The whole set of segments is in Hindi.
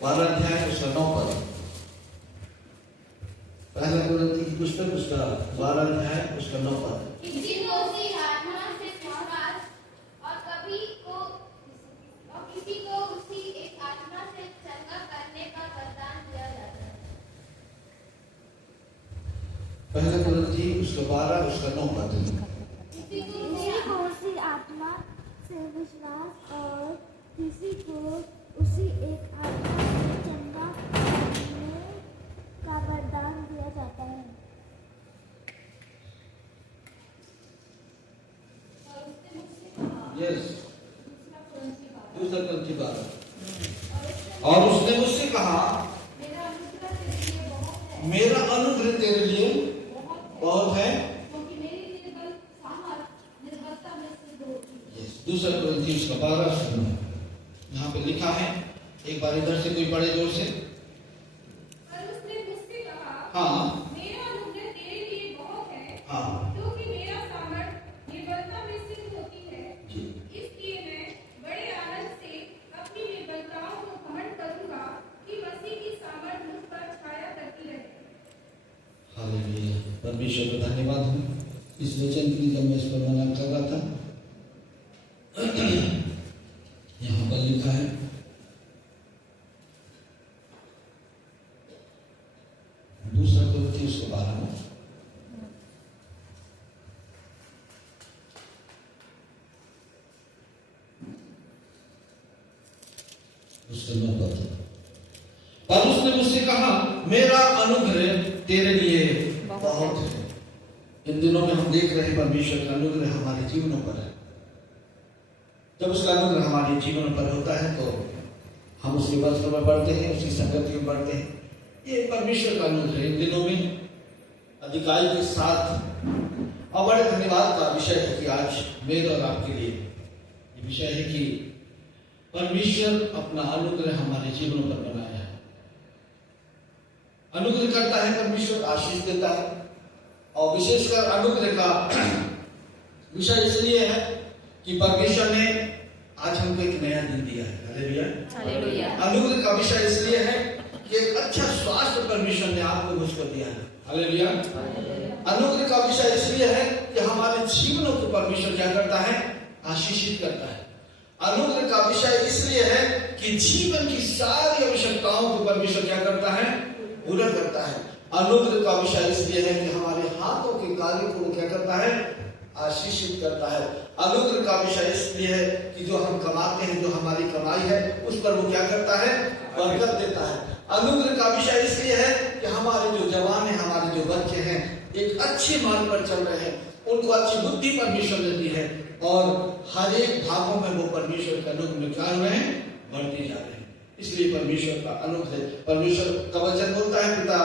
12 अध्याय उसका 9 पद। पहला कुरिन्थी की पुस्तक उसका 12 अध्याय उसका 9 पद। किसी को उसी आत्मा से विश्वास और किसी को उसी एक आत्मा से चंगा करने का वरदान दिया जाता है। पहला कुरिन्थी उसका 12 उसका 9 पद। किसी को उसी आत्मा से विश्वास और किसी को उसी एक आत्मा से चंगा करने का वरदान दिया जाता है। यस, दूसरा कुरिन्थी 12। और उसने मुझसे कहा, मेरा अनुग्रह तेरे लिए बहुत है। दूसरा कुरिन्थी उसका 12 सुनो, यहाँ पे लिखा है, एक बार इधर से कोई पढ़े जोर से। और उसने मुझसे कहा, हाँ मेरा अनुग्रह तेरे लिए बहुत है, हाँ क्योंकि मेरा सामर्थ निर्बलता में सिद्ध होती है। जी। इसलिए मैं बड़े आनंद से अपनी निर्बलताओं को घमंड करूंगा कि मसीह की सामर्थ मुझ पर छाया करती रहे। हालेलुया। परमेश्वर का धन्यवाद हो इस वचन के लिए। मैं इस पर मना कर रहा था, यहाँ पर लिखा है, दूसरा कुरिन्थी उसको 12 में, उसका 9 पद। पर उसने मुझसे कहा, मेरा अनुग्रह तेरे लिए बहुत है। इन दिनों में हम देख रहे हैं परमेश्वर का अनुग्रह हमारे जीवनों पर है। जब उसका अनुग्रह हमारे जीवन पर होता है तो हम उसके वचन में बढ़ते हैं, उसकी संगति में बढ़ते हैं। ये परमेश्वर का अनुग्रह इन दिनों में अधिकारी के साथ। और बड़े धन्यवाद का विषय है कि आज मेरे और आपके लिए ये विषय है कि परमेश्वर अपना अनुग्रह हमारे जीवनों पर बनाया है। अनुग्रह करता है परमेश्वर, आशीष देता है। और विशेषकर अनुग्रह का विषय इसलिए है कि परमेश्वर ने आज हमको एक नया दिन दिया है। हालेलुया। अनुग्रह का विषय इसलिए है कि एक अच्छा स्वास्थ्य परमेश्वर ने आपको मुझको दिया है। हालेलुया। अनुग्रह का विषय इसलिए है कि हमारे जीवनों को परमेश्वर क्या करता है, आशीषित करता है। अनुग्रह का विषय इसलिए है कि जीवन की सारी आवश्यकताओं को परमेश्वर क्या करता है, पूरा करता है। अनुग्रह का विषय इसलिए है कि हमारे हाथों के कार्य को क्या करता है, आशीषित करता है। अनुग्रह का विषय इसलिए है कि जो हम कमाते हैं, जो हमारी कमाई है, उस पर वो क्या करता है, बरकत देता है। अनुग्रह का विषय इसलिए है कि हमारे जो जवान हैं, हमारे जो बच्चे हैं, एक अच्छे मार्ग पर चल रहे हैं, उनको अच्छी बुद्धि परमेश्वर देती है और हर एक भागों में वो परमेश्वर के अनुग्रह में क्या हुए हैं, बढ़ते जा रहे हैं। इसलिए परमेश्वर का अनुग्रह, परमेश्वर का वचन बोलता है, पिता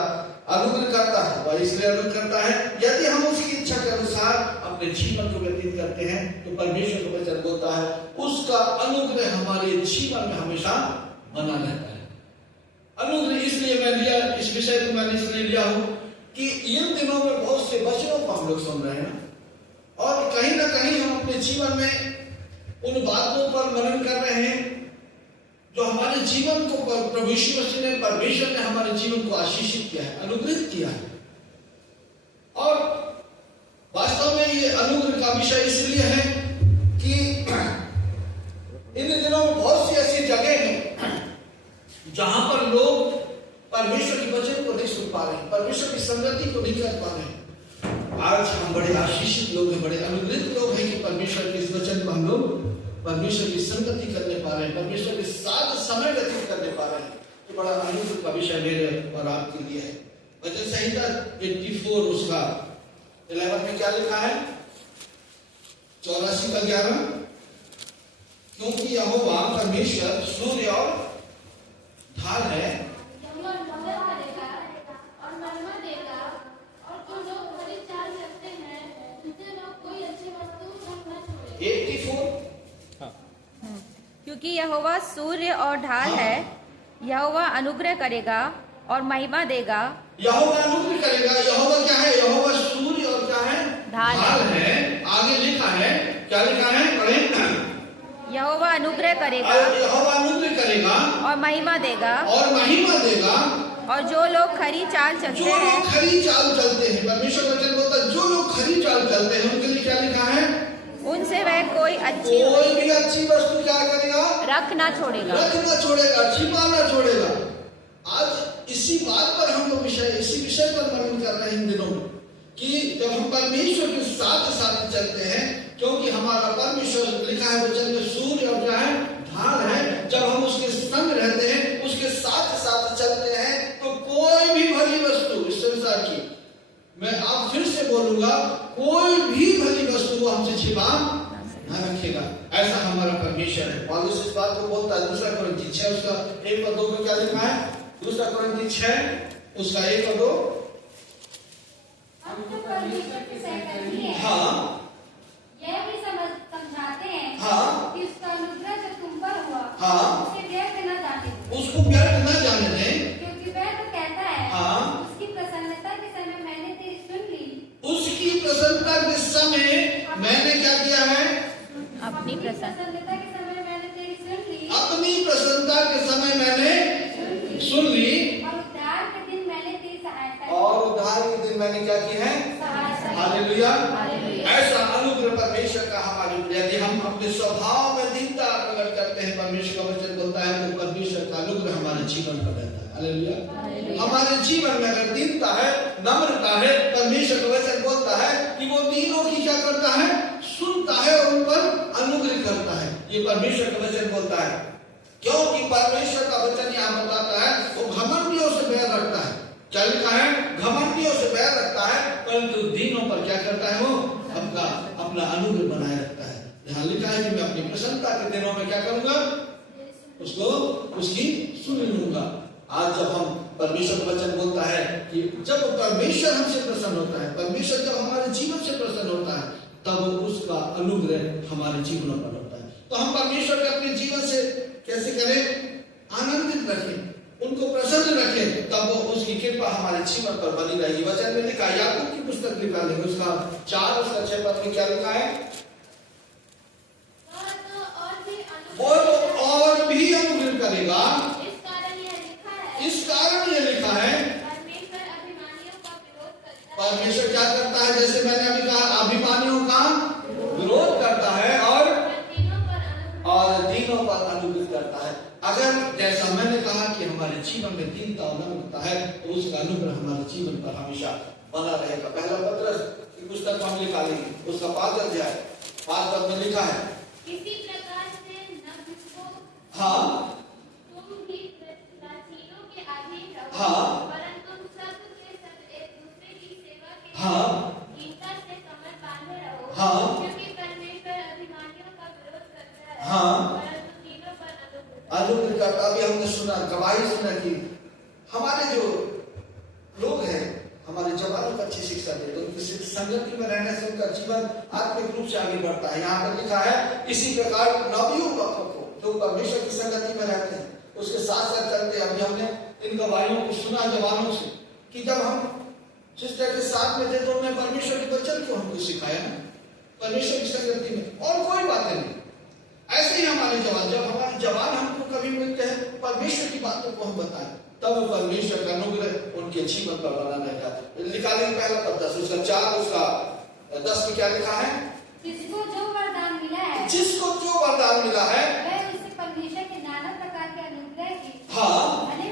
अनुग्रह करता है, वह इसलिए अनुग्रह करता है यदि हम उसकी इच्छा के अनुसार अपने जीवन को व्यतीत करते हैं। तो परमेश्वर का वचन बोलता है उसका अनुग्रह हमारे जीवन में हमेशा बना रहता है। अनुग्रह इसलिए मैं लिया, इस विषय को मैंने इसलिए लिया हूं कि इन दिनों में बहुत से वचनों को हम लोग सुन रहे हैं और कहीं ना कहीं हम अपने जीवन में उन बातों पर मनन कर रहे हैं जो हमारे जीवन को प्रभु यीशु मसीह ने, परमेश्वर ने हमारे जीवन को आशीषित किया है, अनुग्रहित किया है। और वास्तव में ये अनुग्रह का विषय इसलिए है कि इन दिनों में बहुत सी ऐसी जगह हैं जहां पर लोग परमेश्वर के वचन को नहीं सुन पा रहे हैं, परमेश्वर की संगति को नहीं कर पा रहे हैं। आज हम बड़े आशीषित लोग हैं, बड़े अनुग्रहित लोग हैं कि परमेश्वर के इस वचन को हम लोग परमेश्वर की संगति करने पा रहे हैं, परमेश्वर के साथ समय व्यतीत करने पा रहे हैं। तो बड़ा अनुग्रह का विषय मेरे और आपके लिए है। वचन संहिता 84 उसका 11 में क्या लिखा है, 84 का 11, क्योंकि यहोवा परमेश्वर सूर्य और ढाल है, क्योंकि यहोवा सूर्य और ढाल है, यहोवा अनुग्रह करेगा और महिमा देगा। यहोवा अनुग्रह करेगा। यहोवा क्या है, यहोवा सूर्य और क्या है, ढाल है। आगे लिखा है, क्या लिखा है, पढ़ें। यहोवा अनुग्रह करेगा यहोवा अनुग्रह करेगा और महिमा देगा। और महिमा देगा। और जो लोग खरी चाल चलते जो हैं, लोग खरी चाल चलते हैं, परमेश्वर वचन बोलता है जो लोग खरी चाल चलते हैं उनके लिए क्या लिखा है? उनसे वह कोई कोई भी अच्छी वस्तु क्या करेगा? रख ना छोड़ेगा। रख ना छोड़ेगा, छिपा ना छोड़ेगा। आज इसी बात पर हम लोग इसी विषय पर मनन कर रहे हैं इन दिनों में कि जब हम परमेश्वर के साथ साथ चलते हैं, क्योंकि हमारा परमेश्वर लिखा है वचन में सूर्य और क्या है? ढाल है। जब हम उसके संग रहते हैं, उसके साथ साथ चलते हैं, तो कोई भी भली वस्तु इस संसार की, मैं आप फिर से बोलूंगा, कोई भी भली वस्तु को हमसे छिपा न रखेगा। ऐसा हमारा परमेश्वर है। पौलुस इस बात को बोलता है 2 कोरिन्थी 6 उसका 1 और 2 में क्या लिखा है? 2 कोरिन्थी 6 उसका 1 और 2। हम तो परमेश्वर के सहकर्मी हैं। हाँ, यह भी समझाते हैं हाँ, कि उसका अनुग्रह जो तुम पर हुआ, हाँ, उसे व्यर्थ न जाने दो। उसको व्यर्थ न जाने दें। क्योंकि वह तो कहता है, हाँ, उसकी प्रसन्नता के समय मैंने तेरी सुन ली। उसकी प्रसन्नता के समय मैंने क्या किया है? अपनी प्रसन्नता के समय मैंने तेरी सुन ली। अपनी प्रसन्नता के समय मैंने सुन ली। और उद्धार के दिन मैंने तेरी सहायता की। और उद्धार के दिन मैंने क्या की है? सहायता की। हालेलुया। हालेलुया। ऐसा अनुग्रह परमेश्वर का हमारे ऊपर, यदि हम अपने स्वभाव में दीनता प्रकट करते हैं, परमेश्वर का वचन बोलता है तो परमेश्वर का अनुग्रह हमारे जीवन पर रहता है। हालेलुया। हालेलुया। हमारे जीवन में अगर दीनता है, नम्रता है, परमेश्वर का वचन बोलता है कि वो दीनों की क्या करता है? सुनता है और उन पर अनुग्रह करता है। ये परमेश्वर का वचन बोलता है, क्योंकि परमेश्वर का वचन यहाँ बताता है वो घमंडियों से बैर रखता है। क्या लिखा है? घमंडियों से बैर रखता है, परंतु दीनों पर क्या करता है? वो अपना अनुग्रह बनाए रखता है। यहाँ लिखा है कि मैं अपनी प्रसन्नता के दिनों में क्या करूंगा? उसको उसकी सुन लूंगा। आज जब हम परमेश्वर का वचन बोलता है कि जब परमेश्वर हमसे प्रसन्न होता है, परमेश्वर जब हमारे जीवन से प्रसन्न होता है, तब उसका अनुग्रह हमारे जीवन पर होता है। तो हम परमेश्वर के अपने जीवन से कैसे करें? आनंदित रखें, उनको प्रसन्न रखें, तब वो उसकी कृपा हमारे जीवन पर बनी रहेगी। वचन में लिखा है, याकूब की पुस्तक निकालेंगे उसका 4 उसका 6 पद में क्या लिखा है? वो और भी अनुग्रह करेगा। इस कारण ये लिखा है, परमेश्वर क्या करता है? जैसे मैंने अभी कहा, अभिमानियों का विरोध करता है और दीनों पर अनुग्रह करता है। अगर जैसा मैंने कहा कि हमारे जीवन में दीनता और नम्रता है, तो उसका अनुग्रह हमारे जीवन पर हमेशा बना रहेगा। पहला पत्रस की पुस्तक हम निकालेंगे, उसका 5 अध्याय 5 पद में लिखा है, इसी प्रकार से नब्बों हाँ, तुम भी प्राचीनों के अधीन रहो, हाँ, परंतु सब के सब एक दूसरे की सेवा के हाँ, दीनता से कमर बांधे रहो, हाँ, क्योंकि परमेश्वर अभिमानियों का विरोध करता है, हाँ, परंतु दीनों पर अनुग्रह करता। अभी हमने सुना, गवाही सुना कि हमारे जो लोग हैं, हमारे जवानों को अच्छी शिक्षा देते, उनकी संगति में रहने से उनका जीवन आत्मिक रूप से आगे बढ़ता है। यहाँ पर लिखा है, इसी प्रकार नवयुवकों को जो परमेश्वर की संगति में रहते हैं, उसके साथ साथ चलते हैं। अभी हमने इन गवाहियों को सुना जवानों से कि जब हम सिस्टर के साथ में थे तो उन्होंने परमेश्वर के वचन को हमको सिखाया ना, परमेश्वर की संगति में, और कोई बातें नहीं। ऐसे ही हमारे जवान, जब हमारे जवान हमको कभी मिलते हैं, परमेश्वर की बातों को हम बताएं, तब परमेश्वर का अनुग्रह उनके जीवन पर बना रहेगा। निकालेंगे पहला पद 10 उसका 4 उसका 10 में क्या लिखा है? जिसको जो वरदान मिला है, जिसको जो वरदान मिला है, वह उसे परमेश्वर के नाना प्रकार के अनुग्रह की हाँ, भले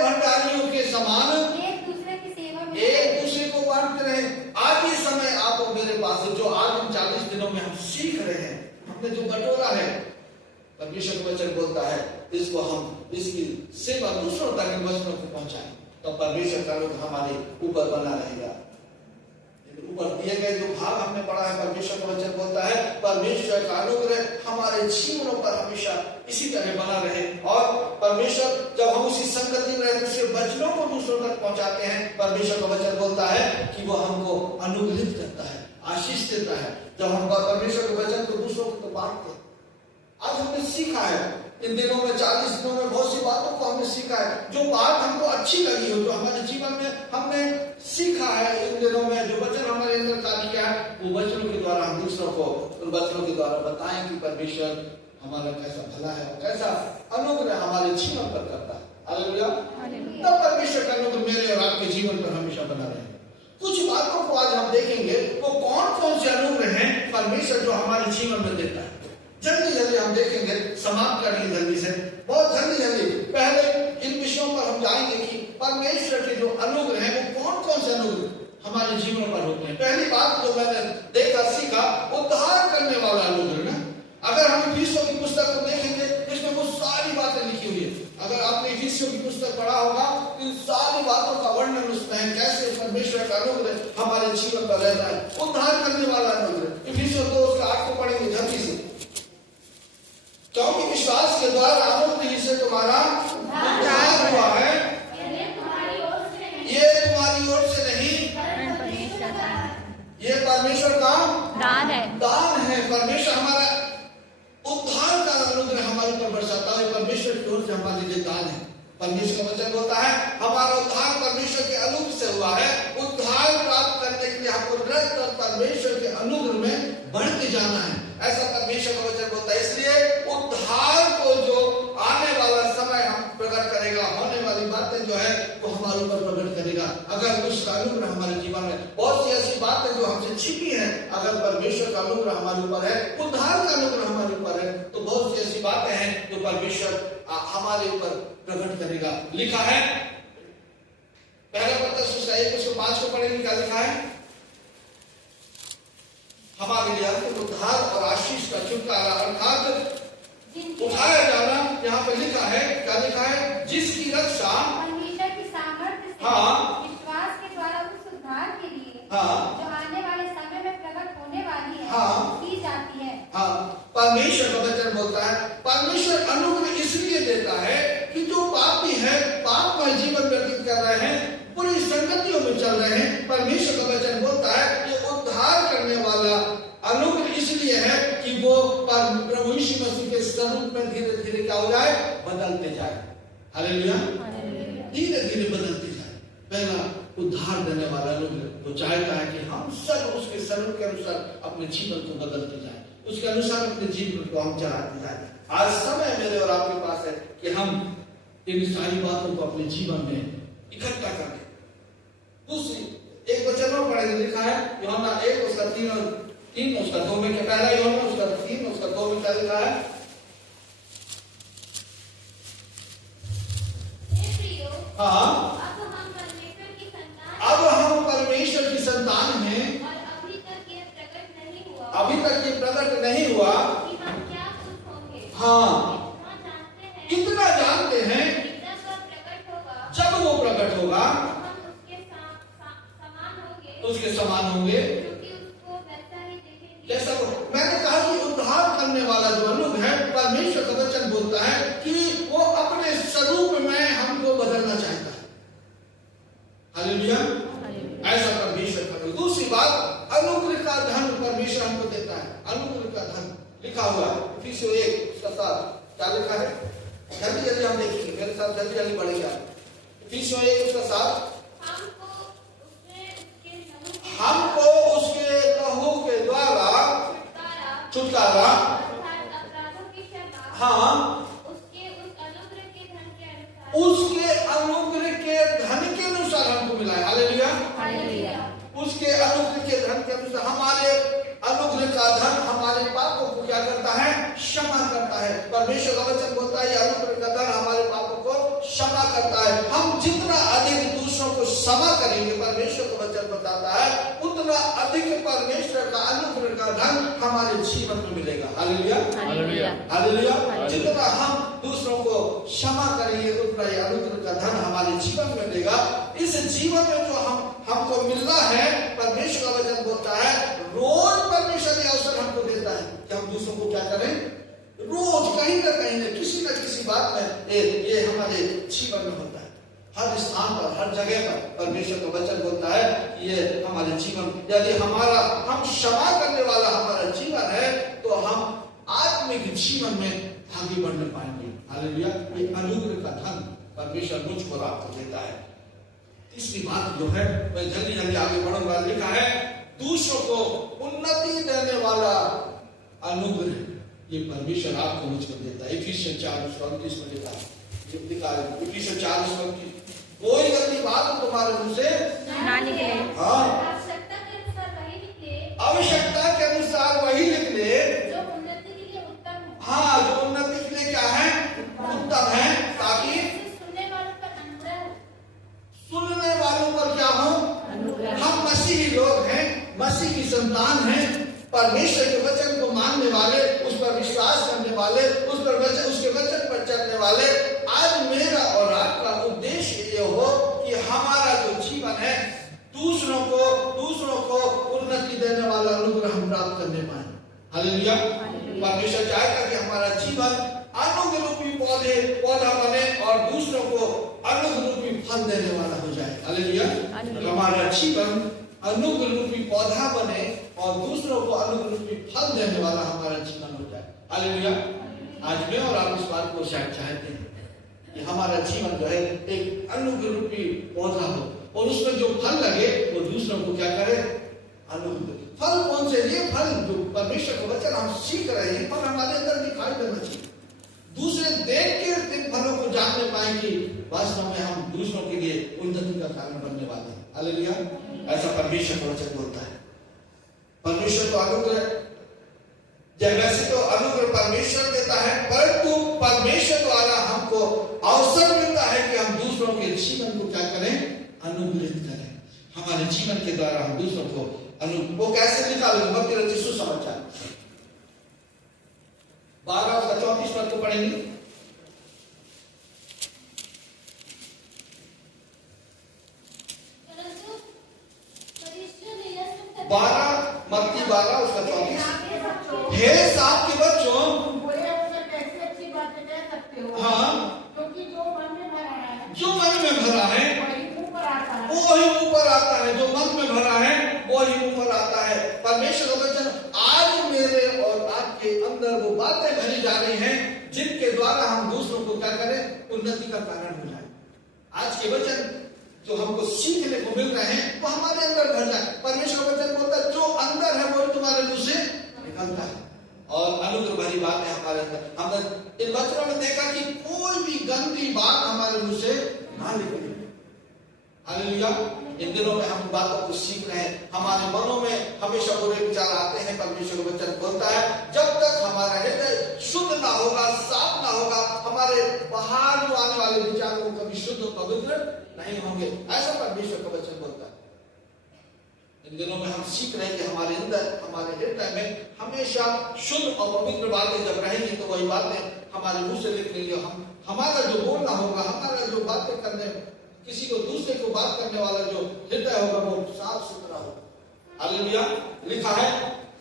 भंडारियों के समान एक दूसरे की सेवा में एक दूसरे को बांटते रहे। आज ये समय आप और मेरे पास है, जो आज इन 40 दिनों में हम सीख रहे हैं, हमने जो बटोरा है, परमेश्वर का वचन बोलता है इसको हम इसकी सेवा दूसरों तक इन वचनों को पहुंचाएं, तो परमेश्वर का अनुग्रह हमारे ऊपर बना रहेगा। ऊपर दिए गए जो भाग हमने पढ़ा है, परमेश्वर का वचन बोलता है परमेश्वर का अनुग्रह हमारे जीवनों पर हमेशा इसी तरह बना रहे। और परमेश्वर जब हम उसी संगति में रहते उसके वचनों को दूसरों तक पहुंचाते हैं, परमेश्वर का वचन बोलता है कि वो हमको अनुग्रहित करता है, आशीष देता है। जब हम परमेश्वर के वचन को दूसरों को तो बांटते हैं। आज हमने सीखा है इन दिनों में, 40 दिनों में बहुत सी बातों को हमने सीखा है। जो बात हमको अच्छी लगी हो, जो हमारे जीवन में हमने सीखा है इन दिनों में, जो वचन हमारे अंदर कार्य किया है, वो वचनों के द्वारा हम दूसरों को उन वचनों के द्वारा बताएं कि परमेश्वर हमारा कैसा भला है, कैसा अनुग्रह हमारे जीवन पर करता है। हालेलुया। तब परमेश्वर का अनुग्रह मेरे और आपके जीवन पर हमेशा बना रहे। कुछ बातों को आज हम देखेंगे, वो कौन कौन से अनुग्रह हैं परमेश्वर जो हमारे जीवन में देता है। जल्दी जल्दी हम देखेंगे, समाप्त करेंगे जल्दी से, बहुत जल्दी जल्दी। पहले इन विषयों पर हम जाएंगे कि परमेश्वर के जो अनुग्रह हैं वो कौन कौन से अनुग्रह हमारे जीवन पर होते हैं। पहली बात जो मैंने देखा सीखा, उद्धार करने वाला अनुग्रह ना। अगर हम इफिसियों की पुस्तक को देखेंगे, इसमें वो सारी बातें लिखी हुई है। अगर आपने इफिसियों की पुस्तक पढ़ा होगा, इन सारी बातों का वर्णन उसमें है, कैसे परमेश्वर का अनुग्रह हमारे जीवन पर रहता है। उद्धार करने वाला अनुग्रह इफिसियों 2:8 को पढ़ेंगे जल्दी से। क्योंकि विश्वास के द्वारा अनुग्रह ही से तुम्हारा उद्धार हुआ है, ये तुम्हारी ओर से नहीं, ये परमेश्वर का दान है। दान है। परमेश्वर हमारा उद्धार का अनुग्रह हमारे ऊपर बरसाता है, परमेश्वर की ओर से हमारे लिए दान है। परमेश्वर का वचन बोलता है हमारा उद्धार परमेश्वर के अनुग्रह से हुआ है। उद्धार प्राप्त करने के लिए आपको निरंतर परमेश्वर के अनुग्रह में बढ़ते जाना है, ऐसा परमेश्वर का वचन बोलता है। इसलिए उद्धार को जो आने वाला समय हम प्रकट करेगा, होने वाली बातें जो है वो हमारे ऊपर प्रकट करेगा। अगर उसका अनुग्रह हमारे जीवन में, बहुत सी ऐसी बातें जो हमसे छिपी हैं, अगर परमेश्वर का अनुग्रह हमारे ऊपर है, उद्धार का अनुग्रह हमारे ऊपर है, तो बहुत सी ऐसी बातें हैं जो परमेश्वर हमारे ऊपर प्रकट करेगा। लिखा है पहला पत्रस उसका 1:5 को पढ़ेंगे, क्या लिखा है? हमारे लिए उद्धार और आशीष का छुटकारा अर्थात उठाया जाना यहाँ पे लिखा है। क्या लिखा है? जिसकी रक्षा परमेश्वर की सामर्थ्य से हाँ। विश्वास के द्वारा उस उद्धार के लिए हाँ। जो आने वाले समय में प्रकट होने वाली है हाँ। की जाती है। हाँ, परमेश्वर का वचन बोलता है परमेश्वर अनुग्रह इसलिए देता है कि जो पापी है, पाप में जीवन व्यतीत कर रहे हैं, पूरी संगतियों में चल रहे हैं, परमेश्वर का वचन बोलता है कि उद्धार करने वाला अनुग्रह इसलिए है कि वो प्रभु यीशु मसीह के स्वरूप में धीरे धीरे क्या हो जाए, बदलते जाए। हालेलुया। धीरे धीरे बदलते जाए। पहला उद्धार देने वाला अनुग्रह वो चाहता है कि हम सब उसके स्वरूप के अनुसार अपने जीवन को बदलते जाए, उसके अनुसार अपने जीवन को हम चलाते जाए। आज समय मेरे और आपके पास है कि हम इन सारी बातों को अपने जीवन में इकट्ठा करें। दूसरी एक वचन और पढ़ेंगे, लिखा है यूहन्ना 1:3 और 3 उसका 2 में, क्या पहला यूहन्ना उसका 3 उसका 2 में क्या लिखा है? हाँ, अब हम परमेश्वर की संतान अब हम परमेश्वर की संतान हैं और अभी तक ये प्रकट नहीं हुआ अभी तक ये प्रकट नहीं हुआ कि हम क्या कुछ होंगे। हाँ, इतना जानते हैं इतना जानते हैं जब वो प्रकट होगा जब वो प्रकट होगा हम उसके समान होंगे, उसके समान होंगे, क्योंकि उसको वैसा ही देखेंगे जैसा मैंने कहा कि उद्धार करने वाला जो अनुग्रह है, परमेश्वर का वचन बोलता है कि वो अपने स्वरूप में हमको बदलना चाहता है। हालेलुया। ऐसा परमेश्वर का। दूसरी बात, अनुग्रह का धन परमेश्वर हमको देता है। अनुग्रह का धन लिखा हुआ है इफिसियों 1:7, क्या लिखा है? जल्दी जल्दी हम देखेंगे, मेरे साथ जल्दी जल्दी बढ़ेगा। इफिसियों 1:7, हमको उसके लहू के द्वारा छुटकारा, अपराधों की क्षमा, हाँ, उसके उस अनुग्रह के धन के अनुसार, उसके अनुग्रह के धन के अनुसार हमको मिला है। हालेलुया। उसके अनुग्रह के धन के अनुसार हमारे अनुग्रह का धन हमारे पापों को क्या करता है? क्षमा करता है। परमेश्वर का वचन बोलता है अनुग्रह का धन हमारे पापों को क्षमा करता है। हम जितना अधिक दूसरों को क्षमा करेंगे, परमेश्वर का वचन बताता है, उतना अधिक परमेश्वर का अनुग्रह का धन हमारे जीवन में मिलेगा। हालेलुया। हालेलुया। जितना हम दूसरों को क्षमा करेंगे, उतना ही अनुग्रह का धन हमारे जीवन में मिलेगा। इस जीवन में जो हमको मिलना है, परमेश्वर का वचन बोलता है रोज परमेश्वर ये अवसर हमको देता है कि हम दूसरों को क्या करें, रोज कहीं ना किसी न किसी बात में ये हमारे जीवन में होता है। हर स्थान पर, हर जगह पर परमेश्वर का वचन बोलता है कि ये हमारे जीवन, यदि हम क्षमा करने वाला हमारा जीवन है, तो हम आत्मिक जीवन में आगे बढ़ने पाएंगे। हालेलुया। ये अनुग्रह का धन परमेश्वर मुझको आपको देता है। तीसरी बात जो है, मैं जल्दी जल्दी आगे बढ़ूंगा। लिखा है दूसरों को उन्नति देने वाला अनुग्रह ये परमेश्वर आपको मुझको देता है। इफिसियंस 4:29 में लिखा है, इफिसियंस 4:29, कोई गंदी बात तुम्हारे मुंह से ना निकले। हाँ, आवश्यकता के अनुसार वही निकले आवश्यकता के अनुसार वही निकले जो उन्नति के लिए उत्तम हो। हाँ, जो उन्नति के लिए क्या है, उत्तम है, ताकि इससे सुनने वालों पर अनुग्रह हो। सुनने वालों पर क्या हो, अनुग्रह। हम मसीही लोग हैं, मसीह की संतान हैं, परमेश्वर के वचन को मानने वाले, उस पर विश्वास करने वाले, उस पर वचन, उसके वचन पर चलने वाले। आज मेरा और आपका उद्देश्य ये हो कि हमारा जो जीवन है दूसरों को उन्नति देने वाला अनुग्रह हम प्राप्त करने पाए। हालेलुया। परमेश्वर चाहेगा कि हमारा जीवन अनुग्रह रूपी पौधा बने और दूसरों को अनुग्रह रूपी फल देने वाला हो जाए। हालेलुया। हमारा जीवन अनुग्रह रूपी पौधा बने और दूसरों को अनुग्रह रूपी फल देने वाला हमारा जीवन हो जाए। हालेलुया। आज मैं और आप इस बात को शायद चाहते हैं कि हमारा जीवन जो है एक अनुग्रह रूपी पौधा हो और उसमें जो फल लगे वो दूसरों को क्या करे, अनुग्रह। फल कौन से? ये फल जो परमेश्वर का वचन हम सीख रहे हैं, फल हमारे अंदर दिखाई देना चाहिए। दूसरे देख के इन फलों को जानने पाए कि वास्तव में हम दूसरों के लिए उन्नति का कारण बनने वाले हैं। हालेलुया। ऐसा परमेश्वर का वचन बोलता है। परमेश्वर को अनुग्रह, वैसे तो अनुग्रह परमेश्वर देता है, परंतु परमेश्वर द्वारा हमको अवसर मिलता है कि हम दूसरों के जीवन को क्या करें, अनुग्रहित करें। हमारे जीवन के द्वारा हम दूसरों को वो कैसे निकालेंगे? मत्ती रचित सुसमाचार 12:34 पद को पढ़ेंगे। मत्ती 12:34, हे साहब के बच्चों, कैसे अच्छी बातें कह सकते हो? हाँ, क्योंकि जो मन में भरा है जो मन में भरा है वही ऊपर आता है। वो ही ऊपर आता है। जो मन में भरा है वो ही ऊपर आता है। परमेश्वर का वचन आज मेरे और आपके अंदर वो बातें भरी जा रही हैं जिनके द्वारा हम दूसरों को क्या करें, उन्नति का कारण हो जाए। आज के वचन जो हमको सीखने को मिल रहे हैं वो हमारे अंदर भर जाए। परमेश्वर का वचन बोलता है जो अंदर है वो तुम्हारे मुंह से निकलता है। और अनुग्रह भरी बात है हमारे अंदर। हमने इन वचनों में देखा कि कोई भी गंदी बात हमारे मुंह से ना निकले। हालेलुया। इन दिनों में हम बातों को सीख रहे हैं। हमारे मनों में हमेशा बुरे विचार आते हैं। परमेश्वर का वचन बोलता है जब तक हमारा हृदय शुद्ध ना होगा, साफ ना होगा, हमारे बाहर जो आने वाले विचार वो कभी शुद्ध और पवित्र नहीं होंगे। ऐसा परमेश्वर का वचन बोलता है। इन दिनों में हम सीख रहे हैं कि हमारे अंदर, हमारे हृदय में हमेशा शुद्ध और पवित्र बातें जब रहेंगी तो वही बातें हमारे मुंह से निकलेंगी। हमारा जो बोलना होगा, हमारा जो बातें करने, किसी को दूसरे को बात करने वाला जो हृदय होगा वो साफ सुथरा होगा। हालेलुया। लिखा है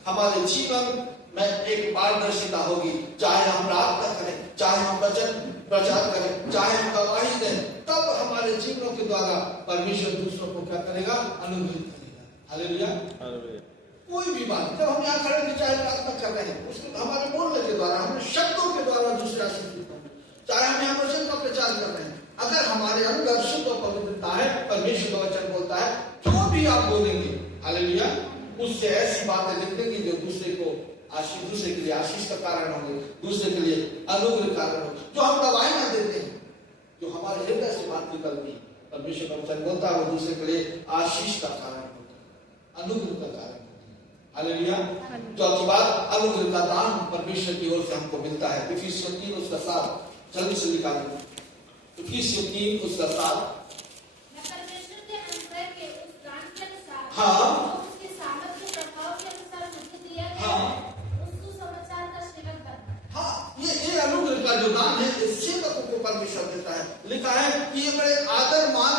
हमारे जीवन में एक पारदर्शिता होगी। चाहे हम प्रार्थना करें, चाहे हम वचन प्रचार करें, चाहे हम गवाही दें, तब हमारे जीवनों के द्वारा परमेश्वर दूसरों को क्या करेगा, अनुग्रहित करेगा। हालेलुया। कोई भी बात, जब हम यहाँ खड़े चाहे प्रार्थना कर रहे हैं, उसके हमारे बोलने के द्वारा, हमारे शब्दों के द्वारा दूसरे आशीषित होंगे। चाहे हम यहाँ वचन का प्रचार कर रहे हैं, अगर हमारे अंदर शुद्ध और पवित्रता है, परमेश्वर का वचन बोलता है जो भी आप बोलेंगे, हालेलुया, उससे ऐसी बातें निकलेंगी जो दूसरे को आशीष, दूसरे के लिए आशीष का कारण होंगे, दूसरे के लिए अनुग्रह कारण होंगे। जो हम दवाइयां देते हैं, जो हमारे हृदय से बात निकलती है, परमेश्वर का वचन बोलता है वो दूसरे के लिए आशीष का कारण होता है, अनुग्रह का कारण होता है। हालेलुया। चौथी बात, अनुग्रह का दान परमेश्वर की ओर से हमको मिलता है। इफिसियंस 3:7 जल्दी से निकालेंगे। इफिसियंस 3:7। परमेश्वर के अनुग्रह के उस दान के अनुसार, हाँ, उसके सामर्थ्य के प्रभाव के अनुसार मुझे दिया गया हाँ, है, उस सुसमाचार का सेवन करना। हाँ, ये अनुग्रह का जो दान है इस सेवकों को परमेश्वर देता है। लिखा है कि ये बड़े आदर मान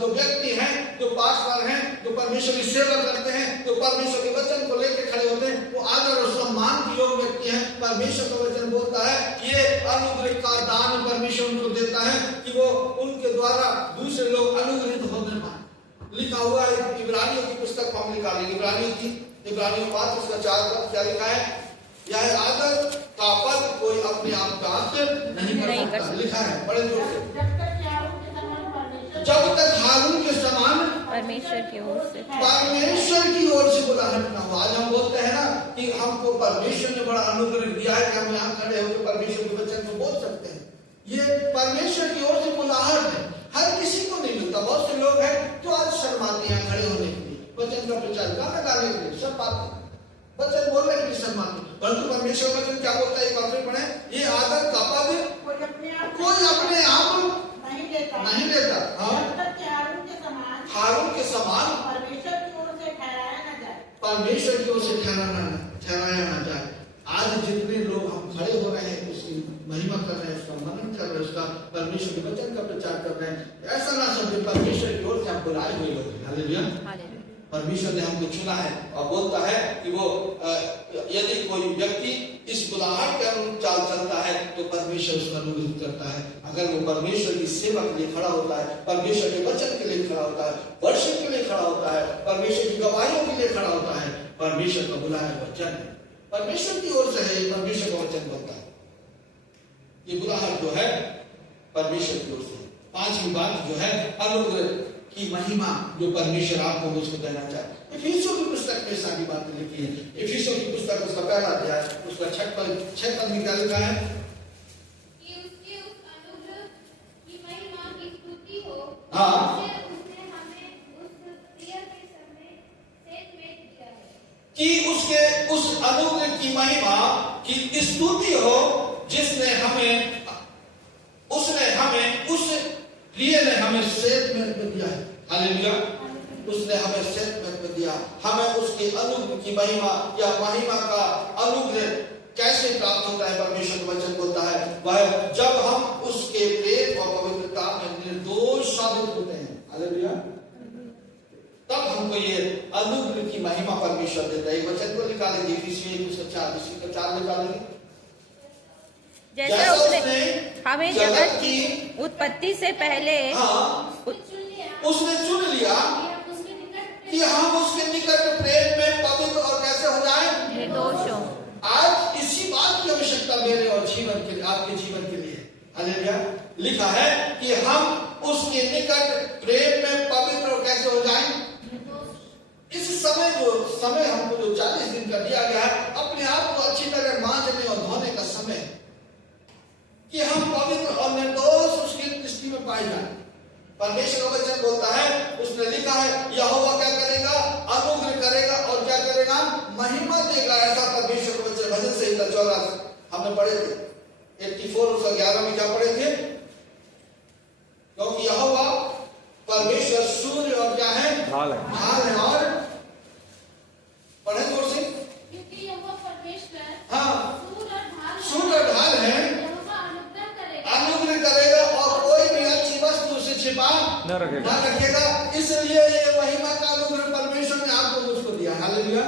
जो व्यक्ति हैं, जो पासवान हैं, जो परमेश्वर की सेवा करते हैं, जो परमेश्वर के वचन को लेकर खड़े होते हैं, वो आदर और सम्मान के योग्य व्यक्ति हैं। परमेश्वर का वचन बोलता है ये अनुग्रह का दान परमेश्वर उनको देता है कि वो उनके द्वारा दूसरे लोग अनुग्रहित होने पाए। लिखा हुआ है इब्रानियों की पुस्तक को हम निकालेंगे। इब्रानियों 5:4 क्या लिखा है, यह आदर का पद कोई अपने आप प्राप्त नहीं कर सकता। लिखा है बड़े जोर से, जब तक हारून के समान परमेश्वर जब तक हारून के परमेश्वर की ओर से परमेश्वर की ओर से बुलाहट ना हो। आज हम बोलते हैं ना कि हमको परमेश्वर ने बड़ा अनुग्रह दिया है कि हम यहाँ खड़े होकर परमेश्वर के वचन को बोल सकते हैं। ये परमेश्वर की ओर से बुलाहट है, हर किसी को नहीं मिलता। बहुत से लोग हैं जो आज शर्माते हैं खड़े होने के लिए, वचन का प्रचार गाना गाने के लिए, सब बातें वचन बोलने के लिए शर्माते, परंतु परमेश्वर वचन क्या बोलता है? एक बार फिर पढ़े, ये आदत का पद कोई अपने आप नहीं लेता। हाँ, हारून के समान परमेश्वर की ओर से ठहराया न जाए। परमेश्वर की ओर से ठहराया ना जाए। आज जितने लोग हम खड़े हो रहे हैं उसकी महिमा कर रहे हैं, उसका मनन कर रहे हैं, उसका परमेश्वर के वचन का प्रचार कर रहे हैं, ऐसा ना समझे परमेश्वर की ओर से हम बुलाए हुए लोग हैं। हालेलुया। परमेश्वर ने हमको चुना है और बोलता है कि वो यदि कोई व्यक्ति इस बुलाहट के अनुसार चलता है तो परमेश्वर उसका अनुग्रह करता है। अगर वो परमेश्वर की सेवा के लिए खड़ा होता है, परमेश्वर के वचन के लिए खड़ा होता है, वर्षिप के लिए खड़ा होता है, परमेश्वर की गवाहियों के लिए खड़ा होता है, परमेश्वर का बुलाया वचन है, परमेश्वर की ओर से है, परमेश्वर का वचन बोलता है। ये बुलाहट जो है परमेश्वर की ओर से। पांचवी बात जो है अनुग्रह की महिमा जो परमेश्वर आपको मुझको देना चाहे। इफिसियों की पुस्तक में सारी बातें लिखी है। इफिसियों की पुस्तक उसका पहला अध्याय उसका 6 पद में क्या लिखा है? कि उसके उस अनुग्रह की महिमा की स्तुति हो। हाँ। उसने हमें उस प्रिय के समय सेत में दिया है। कि उसके उस अनुग्रह की महिमा की स्तुति हो जिसने उसने हमें उस प्रिय ने हमें सेत में दिया है। हालेलुया। उसने हमें सेत में दिया। हमें उसके अनुग्रह की महिमा या महिमा का अनुग्रह कैसे प्राप्त होता है? परमेश्वर का वचन बोलता है वह जब हम उसके प्रेम और पवित्रता में निर्दोष साबित होते हैं। हालेलुया। तब हमको ये अनुग्रह की महिमा परमेश्वर देता है। वचन को निकालेंगे इफिसियों 4 निकालेंगे। जैसा उसने हमें जगत की उत्पत्ति से पहले उसने चुन लिया कि हम उसके निकट प्रेम में पवित्र और कैसे हो जाए? निर्दोष हो। आज इसी बात की आवश्यकता मेरे और जीवन के लिए, आपके जीवन के लिए। हालेलुया। लिखा है कि हम उसके निकट प्रेम में पवित्र और कैसे हो जाए? इस समय हमको जो 40 दिन का दिया गया है, अपने आप को अच्छी तरह मांजने और धोने का समय कि हम पवित्र और निर्दोष उसकी दृष्टि में पाए जाए। परमेश्वर का वचन बोलता है, उसने लिखा है यहोवा क्या करेगा? अनुग्रह करेगा और क्या करेगा? महिमा देगा। ऐसा परमेश्वर का वचन भजन संहिता 84 हमने पढ़े थे 84 उसका 11 में क्या पढ़े थे? क्योंकि यहोवा परमेश्वर सूर्य और क्या है? ढाल है। और पढ़े जोर से। क्योंकि यहोवा परमेश्वर सूर्य और ढाल है, अनुग्रह करेगा और कोई भी अच्छी वस्तु से छिपा न रखेगा। इसलिए ये महिमा का अनुग्रह परमेश्वर ने आपको मुझको दिया। हालेलुया।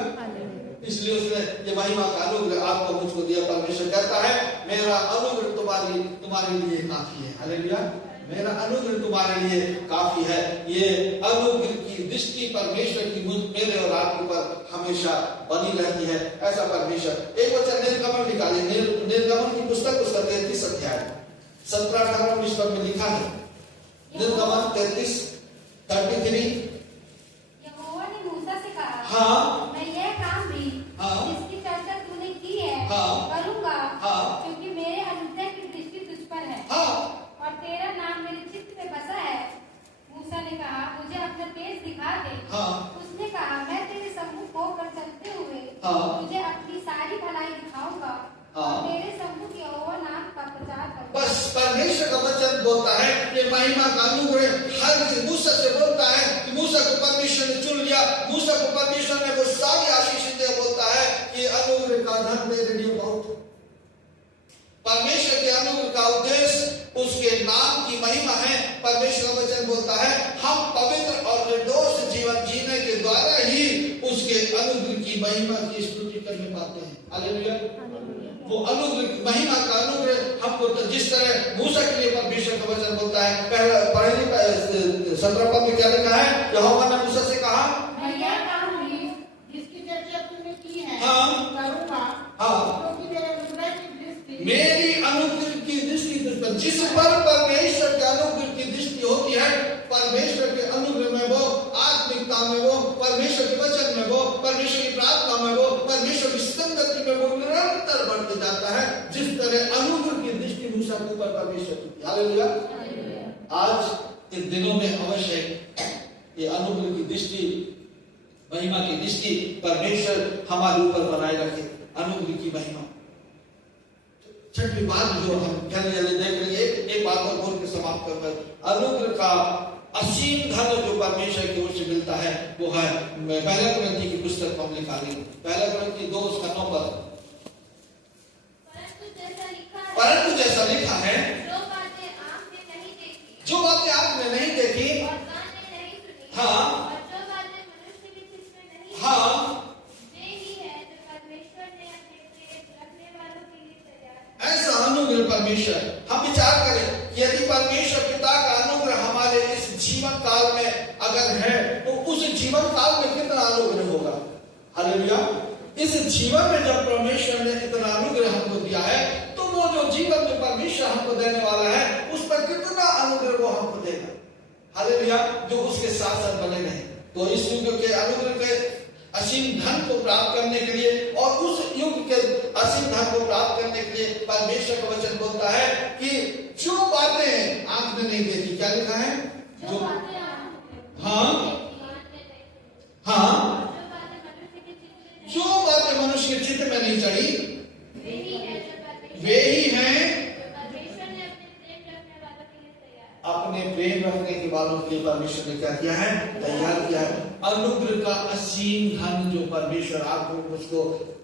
इसलिए उसने ये महिमा का अनुग्रह आपको मुझको दिया। परमेश्वर कहता है मेरा अनुग्रह तुम्हारे लिए काफी है। हालेलुया। मेरा अनुग्रह तुम्हारे लिए काफी है। ये अनुग्रह की दृष्टि परमेश्वर की मेरे और आपके ऊपर हमेशा बनी रहती है। ऐसा परमेश्वर। एक वचन निर्गमन निकाले, निर्गमन की पुस्तक उसका 33 अध्याय 17-18 पद में लिखा है। निर्गमन 33:33। यहोवा ने मूसा से कहा, हाँ, मैं यह काम भी जिसकी चर्चा तूने की है करूंगा, क्योंकि मेरे अनुग्रह की दृष्टि तुझ पर है और तेरा नाम मेरे चित्त में बसा है। मूसा ने कहा, मुझे अपना तेज दिखा दे। उसने कहा, मैं तेरे सम्मुख होकर चलते हुए तुझे अपनी सारी भलाई दिखाऊंगा और तेरे सम्मुख यहोवा नाम का प्रचार करूंगा। बस परमेश्वर का वचन बोलता है कि महिमा का अनुग्रह हर दिन मूसा से बोलता है कि मूसा को परमेश्वर ने चुन लिया। मूसा को परमेश्वर ने वो सारी आशीष दे बोलता है कि अनुग्रह का धन मेरे लिए बहुत। परमेश्वर के अनुग्रह का उद्देश्य उसके नाम की महिमा है। परमेश्वर का वचन बोलता है हम पवित्र और निर्दोष जीवन जीने के द्वारा ही उसके अनुग्रह की महिमा की स्तुति करने पाते हैं। हालेलुया। वो अनुग्रह महिमा का अनुग्रह हमको तो जिस तरह मूसा के लिए परमेश्वर का वचन बोलता है। पहला पढ़े 17 पद में क्या लिखा है? यहोवा ने मूसा से कहा, मैं यह काम भी जिसकी चर्चा तूने की है करूंगा, क्योंकि मेरे अनुग्रह की दृष्टि मेरी अनुग्रह की दृष्टि तुझ पर। जिस पर परमेश्वर के अनुग्रह की दृष्टि होती है, परमेश्वर के अनुग्रह में वो आत्मिक आज इन दिनों में अवश्य ये अनुग्रह की दृष्टि, महिमा की दृष्टि परमेश्वर हमारे ऊपर बनाए रखे। अनुग्रह की महिमा। छठी बात जो हम जल्दी देख लेंगे, एक बात और बोल के समाप्त कर, अनुग्रह का असीम धन जो परमेश्वर की ओर से मिलता है वो है, पहला कुरिन्थियों की पुस्तक हम निकालेंगे, पहला कुरिन्थियों 2:9 पर। परंतु जैसा लिखा है, जो बातें आपने नहीं देखी, हाँ हाँ, ऐसा अनुग्रह परमेश्वर, हम विचार करें कि यदि परमेश्वर पिता का अनुग्रह हमारे इस जीवन काल में अगर है तो उस जीवन काल में कितना अनुग्रह होगा। हालेलुया। इस जीवन में जब परमेश्वर ने इतना अनुग्रह हमको दिया है तो वो जो जीवन में परमेश्वर हमको देने वाला है उस पर कितना अनुग्रह वो हमको देगा। हालेलुया। जो उसके साथ साथ बने रहे। तो इस युग के अनुग्रह के असीम धन को प्राप्त करने के लिए और उस युग के असीम धन को प्राप्त करने के लिए परमेश्वर का वचन बोलता है कि जो बातें आंख ने नहीं देखी, क्या लिखा है, जो हाँ हाँ, जो बातें मनुष्य के चित्त में नहीं चढ़ी वे ही हैं अपने प्रेम रखने के वालों के लिए परमेश्वर ने क्या किया है, तैयार किया है। अनुग्रह का असीम धन जो परमेश्वर आपको मुझको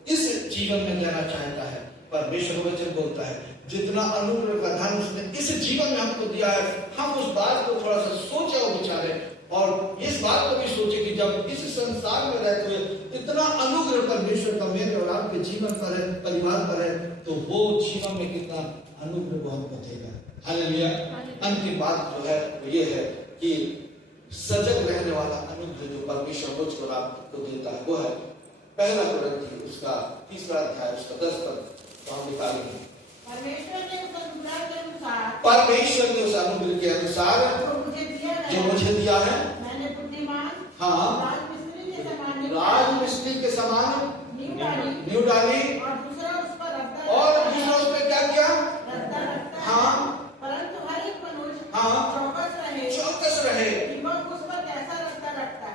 इस जीवन में देना चाहता है। परमेश्वर वचन बोलता है जितना अनुग्रह का धन उसने इस जीवन में हमको दिया है, हम उस बात को थोड़ा सा सोचे और विचारें और इस बात को भी सोचे कि जब इस संसार में रहते हुए इतना अनुग्रह परमेश्वर का मेरे और आपके जीवन पर है, परिवार पर है, तो वो जीवन में कितना अनुग्रह वो हमको देगा। हालेलुया। अंतिम बात जो है वो ये है कि सजग रहने वाला अनुग्रह जो परमेश्वर मुझको आपको देता है वो है पहला कुरिन्थियों उसका 3 अध्याय उसका 10 पद हम निकालेंगे। परमेश्वर ने उस अनुग्रह के अनुसार जो मुझे दिया है, मैंने बुद्धिमान हाँ राजमिस्त्री के समान नींव डाली और दूसरा उस पर क्या किया, हाँ परंतु हर एक मनुष्य चौकस रहे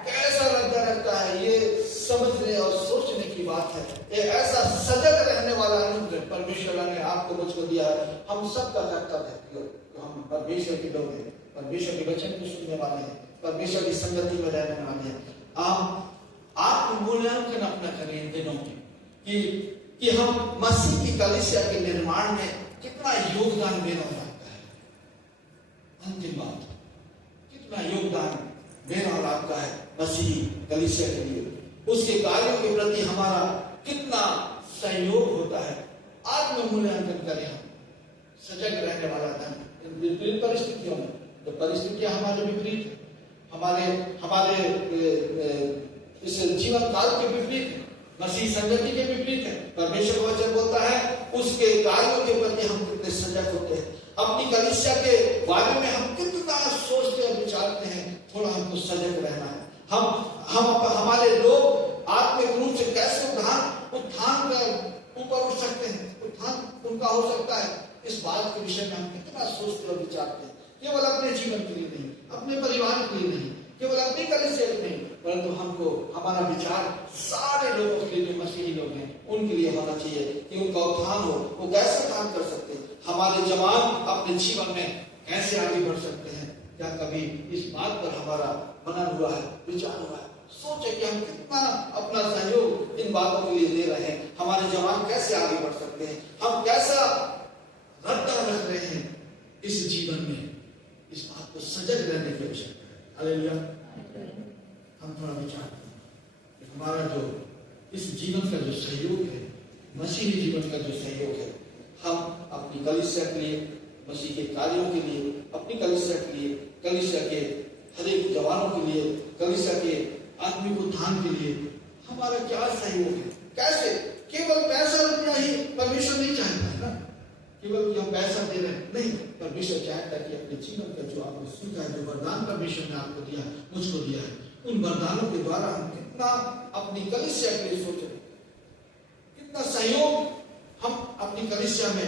कैसा रखता है। ये समझने और सोचने की बात है। ये ऐसा सजग रहने वाला अनुग्रह परमेश्वर ने आपको मुझको दिया है। हम सबका कर्तव्य है कि हम परमेश्वर के लोग हैं, परमेश्वर के वचन को सुनने वाले हैं, परमेश्वर की संगति में रहने वाले हैं। आप मूल्यांकन अपना करें इन दिनों में कि हम मसीह की कलीसिया के निर्माण में कितना योगदान मेरा लगता है। अंतिम बात, कितना योगदान मेरा और आपका है मसीह कलीसिया के लिए, उसके कार्यों के प्रति हमारा कितना सहयोग होता है। आत्म मूल्यांकन करें। हम सजग रहने वाला धन विपरीत परिस्थितियों में, तो परिस्थितियां हमारे विपरीत, हमारे इस जीवन काल के विपरीत, मसीह संगति के विपरीत है। परमेश्वर का वचन बोलता है उसके कार्यों के प्रति हम कितने सजग होते हैं। अपनी कलीसिया के बारे में हम कितना सोचते और विचारते हैं। थोड़ा हमको सजग रहना है। हम हमारे लोग आत्मिक रूप से कैसे उत्थान कर ऊपर उठ सकते हैं, उत्थान उनका हो सकता है। इस बात के विषय में हम कितना सोचते और विचारते हैं। केवल अपने जीवन के लिए नहीं, अपने परिवार के लिए नहीं, केवल अपनी कलीसिया के नहीं, परंतु हमको हमारा विचार सारे लोगों के लिए जो मसीही लोग हैं उनके लिए होना चाहिए कि उनका उत्थान हो। वो कैसे काम कर सकते हैं, हमारे जवान अपने जीवन में कैसे आगे बढ़ सकते हैं। क्या कभी इस बात पर हमारा बना हुआ है, विचार हुआ है? सोचे कि हम कितना अपना सहयोग इन बातों के लिए दे रहे हैं। हमारे जवान कैसे आगे बढ़ सकते हैं, हम कैसा रद्दा रख रहे हैं इस जीवन में। इस बात को सजग रहने की आवश्यकता है। हालेलुया। हम थोड़ा विचार करें हमारा जो इस जीवन का जो सहयोग है, मसीही जीवन का जो सहयोग है, हम अपनी कलीसिया के लिए, मसीह के कार्यों के लिए, अपनी कलीसिया के लिए, कलीसिया के हर एक जवानों के लिए, कलीसिया के आत्मिक उत्थान के लिए हमारा क्या सहयोग है। कैसे? केवल पैसा रुपया ही परमेश्वर नहीं चाहता है ना, केवल कि हम पैसा दे रहे हैं नहीं। परमेश्वर चाहता है कि अपने जीवन का जो आपने सीखा है, जो वरदान परमेश्वर ने आपको दिया, मुझको दिया है, उन वरदानों के द्वारा हम कितना अपनी कलीसिया के लिए सोचें, कितना सहयोग हम अपनी कलीसिया में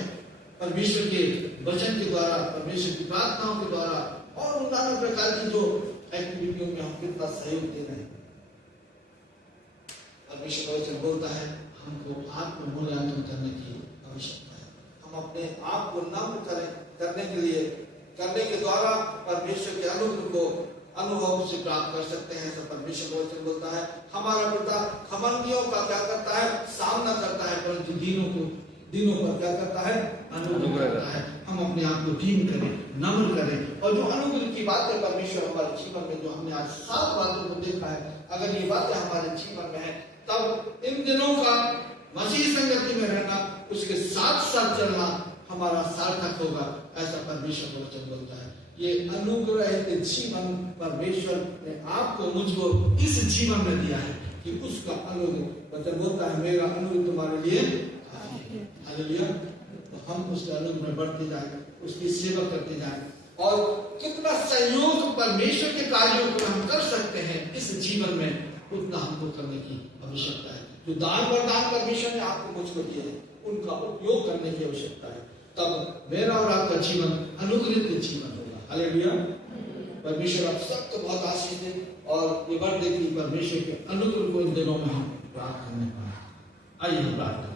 परमेश्वर के वचन के द्वारा, परमेश्वर की प्रार्थनाओं के द्वारा नाना प्रकार की जो एक्टिविटियों में हम कितना सहयोग दे रहे हैं। परमेश्वर का वचन बोलता है हमको आत्म मूल्यांकन करने की आवश्यकता है। हम अपने आप को नम्र करने के लिए, करने के द्वारा परमेश्वर के अनुग्रह को अनुभव से प्राप्त कर सकते हैं। ऐसा परमेश्वर का वचन बोलता है। हमारा पिता घमंडियों का क्या करता है, सामना करता है, परंतु दिनों पर क्या करता है, अनुग्रह करता है। हम अपने आप को दीन करें, नम्र करें, और जो अनुग्रह की बातें परमेश्वर हमारे जीवन में, जो हमने आज 7 बातों को देखा है, अगर ये बातें हमारे जीवन में है, तब इन दिनों का मसीह संगति में रहना, उसके साथ साथ चलना हमारा सार्थक होगा। ऐसा परमेश्वर का वचन बोलता है। ये अनुग्रह के जीवन परमेश्वर ने आपको, मुझको इस जीवन में दिया है कि उसका अनुग्रह, वचन बोलता है मेरा अनुग्रह तुम्हारे लिए हालेलुया। तो हम उसके अनुग्रह में बढ़ते जाए, उसकी सेवा करते जाए, और कितना सहयोग परमेश्वर के कार्यों को हम कर सकते हैं इस जीवन में, उतना हमको करने की आवश्यकता है। जो दान वरदान परमेश्वर ने आपको मुझको दिए हैं, उनका उपयोग करने की आवश्यकता है। तब मेरा और आपका जीवन अनुग्रहित जीवन होगा। हालेलुया। परमेश्वर आप सबको बहुत आशीष दे, और ये बात देखिए परमेश्वर के अनुग्रह को इन दिनों में हम प्राप्त करने पाए। आइए हम प्रार्थना